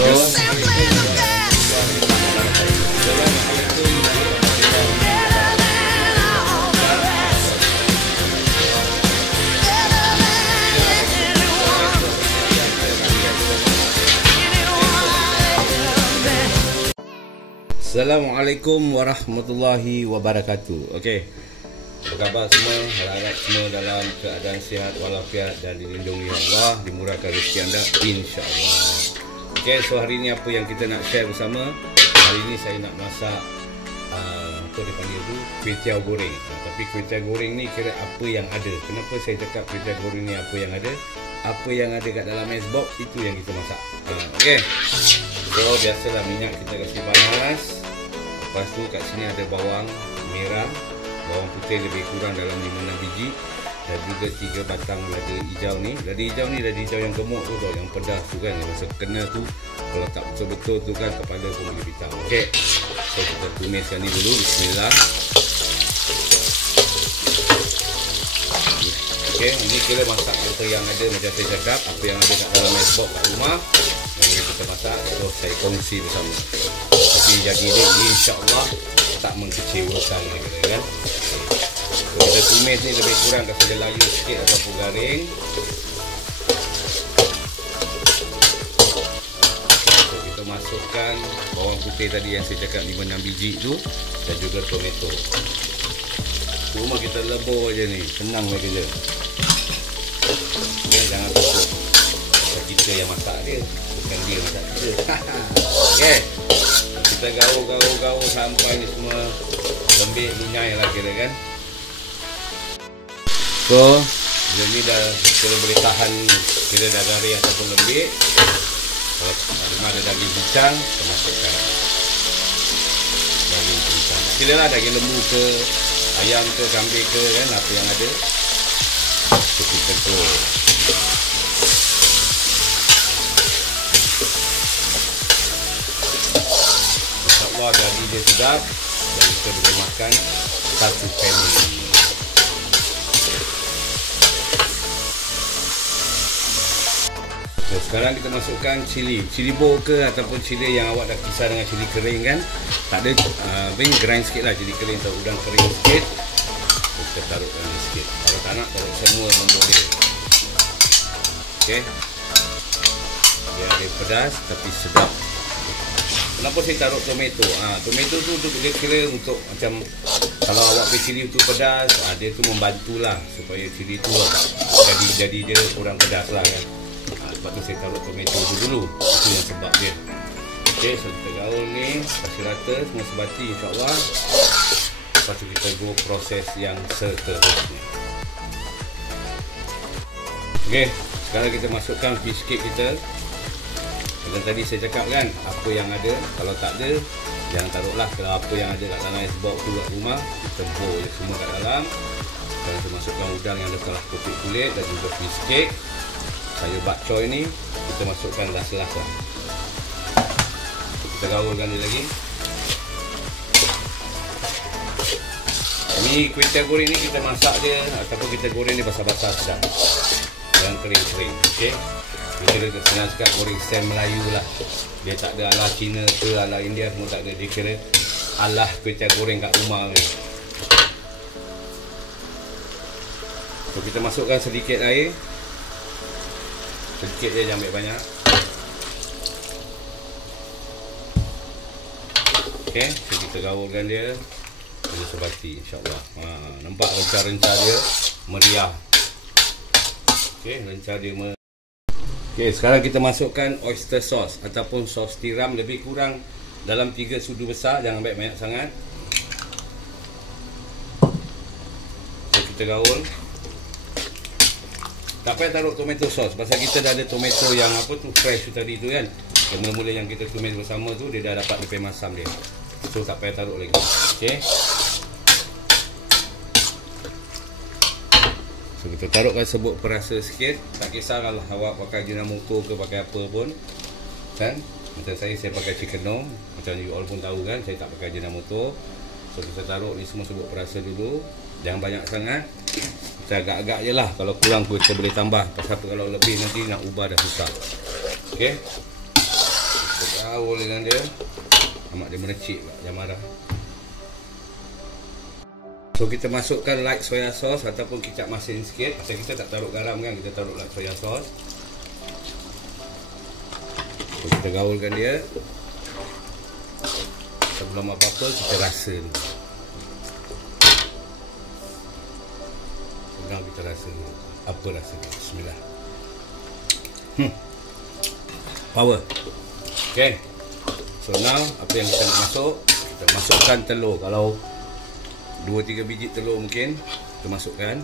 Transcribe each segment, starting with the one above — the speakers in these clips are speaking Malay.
Assalamualaikum warahmatullahi wabarakatuh. Okey, apa khabar semua? Harap semua dalam keadaan sihat walafiat dan dilindungi Allah, dimurahkan rezeki anda insya-Allah. Okey, so hari ni apa yang kita nak share bersama? Hari ni saya nak masak apa dia panggil tu? Kuih tiaw goreng. Tapi kuih tiaw goreng ni kira apa yang ada. Kenapa saya cakap kuih tiaw goreng ni apa yang ada? Apa yang ada kat dalam icebox itu yang kita masak. Okey. So biasalah minyak kita kasi panas. Lepas tu kat sini ada bawang merah, bawang putih lebih kurang dalam 5-6 biji dan juga 3 batang lada hijau ni. Lada hijau ni lada hijau yang gemuk tu tau, yang pedas tu kan, yang masa kena tu kalau tak betul-betul tu kan kepala pun boleh hitam. Okey. So kita tumiskan ni dulu. Bismillah. Okey, ini kira masak apa yang ada macam saya cakap, apa yang ada kat dalam icebox kat rumah. Yang kita masak, so saya kongsi bersama. Tapi jadi dia insya-Allah tak mengecewakan kan. So, kita tumis ni lebih kurang kasi dia layu sikit ataupun garing. So, kita masukkan bawang putih tadi yang saya cakap 5-6 biji tu dan juga tomato. Cuma kita lebur je ni, senang je kerja. Okay, jangan takut. Kita yang masak dia, bukan dia masak kita. Okey. Kita gaul sampai ni semua lembik lunyai lah kira kan. So, dia ni dah kira boleh tahan kira dah garing ataupun lembik. Kalau rumah ada daging bincang, kita masukkan daging bincang. Kira lah daging lembu ke, ayam ke, kambing ke kan, apa yang ada. So, kita goreng. InsyaAllah jadi dia sedap dan kita boleh makan satu family. So, sekarang kita masukkan cili bol ke ataupun cili yang awak dah kisar dengan cili kering kan. Tak ada, grind sikit lah cili kering atau udang kering sikit. So, kita taruhkan ni sikit. Kalau tak nak taruh semua pun boleh. Okey. Dia ada pedas tapi sedap. Kenapa saya taruh tomato? Tomato tu dia kira untuk macam kalau awak pergi cili tu pedas, dia tu membantulah supaya cili tu jadi dia kurang pedas lah kan. Sebab tu saya taruh tomato tu dulu. Itu yang sebab dia. Okey, so kita gaul ni, kasih rata semua sebati insya-Allah. Lepas tu kita go proses yang seterusnya. Okey, sekarang kita masukkan fish cake kita. Dan tadi saya cakap kan, apa yang ada, kalau tak ada jangan taruhlah. Kalau apa yang ada kat dalam icebox tu kat rumah, kita bowl je semua kat dalam. Dan kita masukkan udang yang dah telah kopik kulit dan juga fish cake. Sayur bak choy ni kita masukkan last-last lah. Kita gaulkan dia lagi. Ni kuih tiaw goreng ni kita masak dia ataupun kita goreng dia basah-basah sedap. Jangan kering-kering, okey. Dia kira senang cakap goreng style Melayu lah. Dia tak ada ala Cina ke ala India semua tak ada. Dia kira ala kuih tiaw goreng kat rumah ni. So kita masukkan sedikit air. Sedikit je, jangan ambil banyak. Okey, so kita gaulkan dia. Kita sebati insya-Allah. Nampak rencah-rencah dia meriah. Okey, rencah dia Okey, sekarang kita masukkan oyster sauce ataupun sos tiram lebih kurang dalam 3 sudu besar, jangan banyak sangat. So kita gaul. Tak payah taruh tomato sauce pasal kita dah ada tomato yang apa tu fresh tu tadi tu kan. Yang mula-mula yang kita tumis bersama tu dia dah dapat lebih masam dia. So tak payah taruh lagi. Okey. So kita taruhkan serbuk perasa sikit. Tak kisah kalau awak pakai Ajinomoto ke pakai apa pun kan. Macam saya pakai chicken no. Macam you all pun tahu kan, saya tak pakai Ajinomoto. So kita taruh ni semua serbuk perasa dulu. Jangan banyak sangat. Kita agak-agak je lah. Kalau kurang kita boleh tambah. Pasal kalau lebih nanti nak ubah dah susah. Okey. gaul dengan dia. Nampak dia merecik pula, jangan marah. So kita masukkan light soya sauce ataupun kicap masin sikit. Pasal kita tak taruh garam kan, kita taruh light soya sauce. So kita gaulkan dia. Sebelum apa-apa kita rasa dulu. Sekarang kita rasa dulu. Apa rasa dulu? Bismillah. Power. Okay. So now apa yang kita nak masuk? Kita masukkan telur. Kalau 2-3 biji telur mungkin kita masukkan.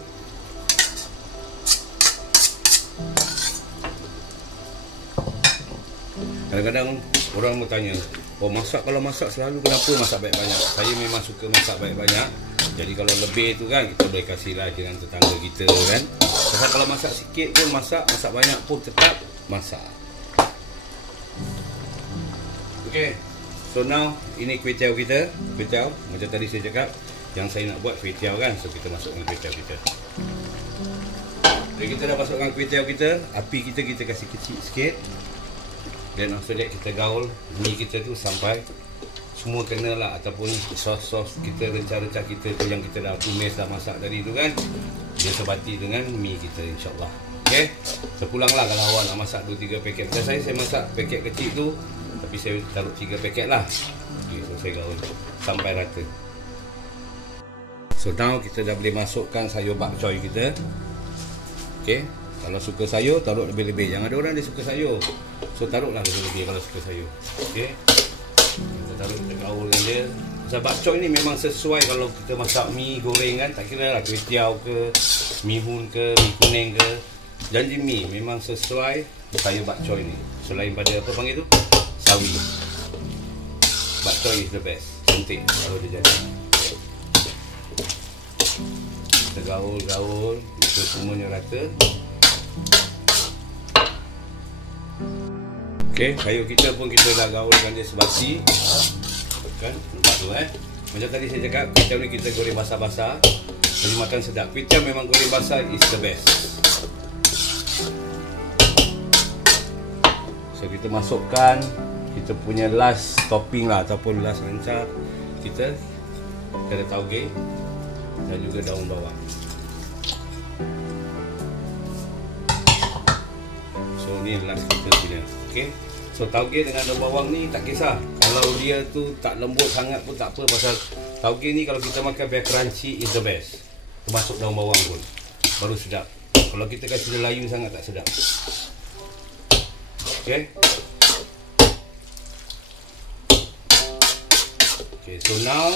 Kadang-kadang orang mau tanya, oh kalau masak selalu kenapa masak banyak-banyak? Saya memang suka masak banyak-banyak. Jadi kalau lebih tu kan kita boleh kasihlah dengan tetangga kita kan. Pasal kalau masak sikit pun masak banyak pun tetap masak. Okay, so now ini kuih tiaw kita. Kuih tiaw macam tadi saya cakap, yang saya nak buat kuih tiaw kan. So kita masukkan kuih tiaw kita. Jadi kita dah masukkan kuih tiaw kita. Api kita kasih kecil sikit. Dan after that kita gaul mie kita tu sampai semua kena lah. Ataupun sos-sos kita, rencah-rencah kita tu yang kita dah tumis dah masak tadi tu kan, dia sebati dengan mie kita insyaAllah. Okay, sepulanglah kalau awak nak masak 2-3 paket. Macam saya masak paket kecil tu, tapi saya taruh 3 paket lah. Okay, so saya gaul sampai rata. So now kita dah boleh masukkan sayur bak choy kita. Okay, kalau suka sayur taruh lebih-lebih. Jangan ada orang dia suka sayur, so taruhlah lebih-lebih kalau suka sayur. Okay, kita taruh, kita gaul dengan dia. Pasal bak choy ni memang sesuai kalau kita masak mi goreng kan. Tak kira lah kuih tiaw ke, mi hun ke, mi kuning ke, janji mi memang sesuai sayur bak choy ni. Selain pada apa panggil tu, sawi. Bak choy is the best. Cantik kalau dia jadi. Kita gaul-gaul, kita semuanya rata. Okay, sayur kita pun kita dah gaulkan dia sebati. Kan, nampak tu macam tadi saya cakap, kuih tiaw ni kita goreng basah-basah. Jadi makan sedap. Kuih tiaw memang goreng basah is the best. So kita masukkan kita punya last topping lah, ataupun last rencah kita. Kita ada tauge dan juga daun bawang. So ni last kita punya. Okay, so tauge dengan daun bawang ni tak kisah. Kalau dia tu tak lembut sangat pun tak apa. Pasal tauge ni kalau kita makan biar crunchy is the best. Termasuk daun bawang pun baru sedap. Kalau kita kasih dia layu sangat tak sedap. Okay. Okay, so now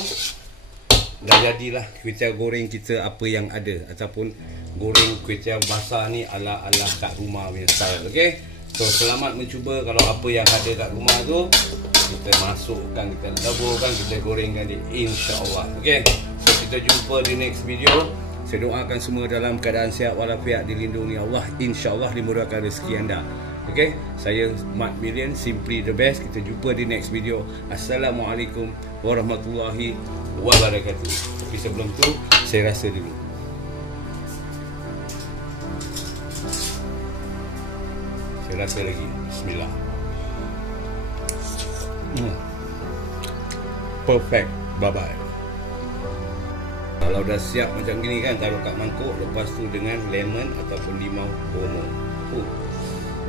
dah jadilah kuih tiaw goreng kita apa yang ada, ataupun goreng kuih tiaw basah ni ala-ala kat rumah punya style. Okay, so selamat mencuba. Kalau apa yang ada kat rumah tu kita masukkan, kita leburkan, kita gorengkan dia insya-Allah. Okay, so kita jumpa di next video. Saya doakan semua dalam keadaan sihat walafiat, dilindungi Allah, insya-Allah dimurahkan rezeki anda. Okay, saya Mat Million, Simply the Best. Kita jumpa di next video. Assalamualaikum warahmatullahi wabarakatuh. Tapi sebelum tu saya rasa dulu. Saya rasa lagi. Bismillah. Perfect. Bye bye. Kalau dah siap macam gini kan, taruh kat mangkuk, lepas tu dengan lemon ataupun limau bomo.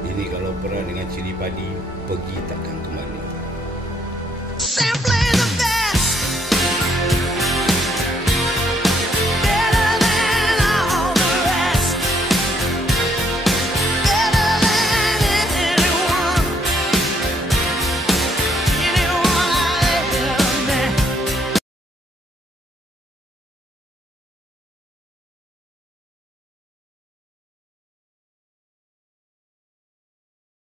Ini kalau perah dengan cili padi, pergi takkan ke mana.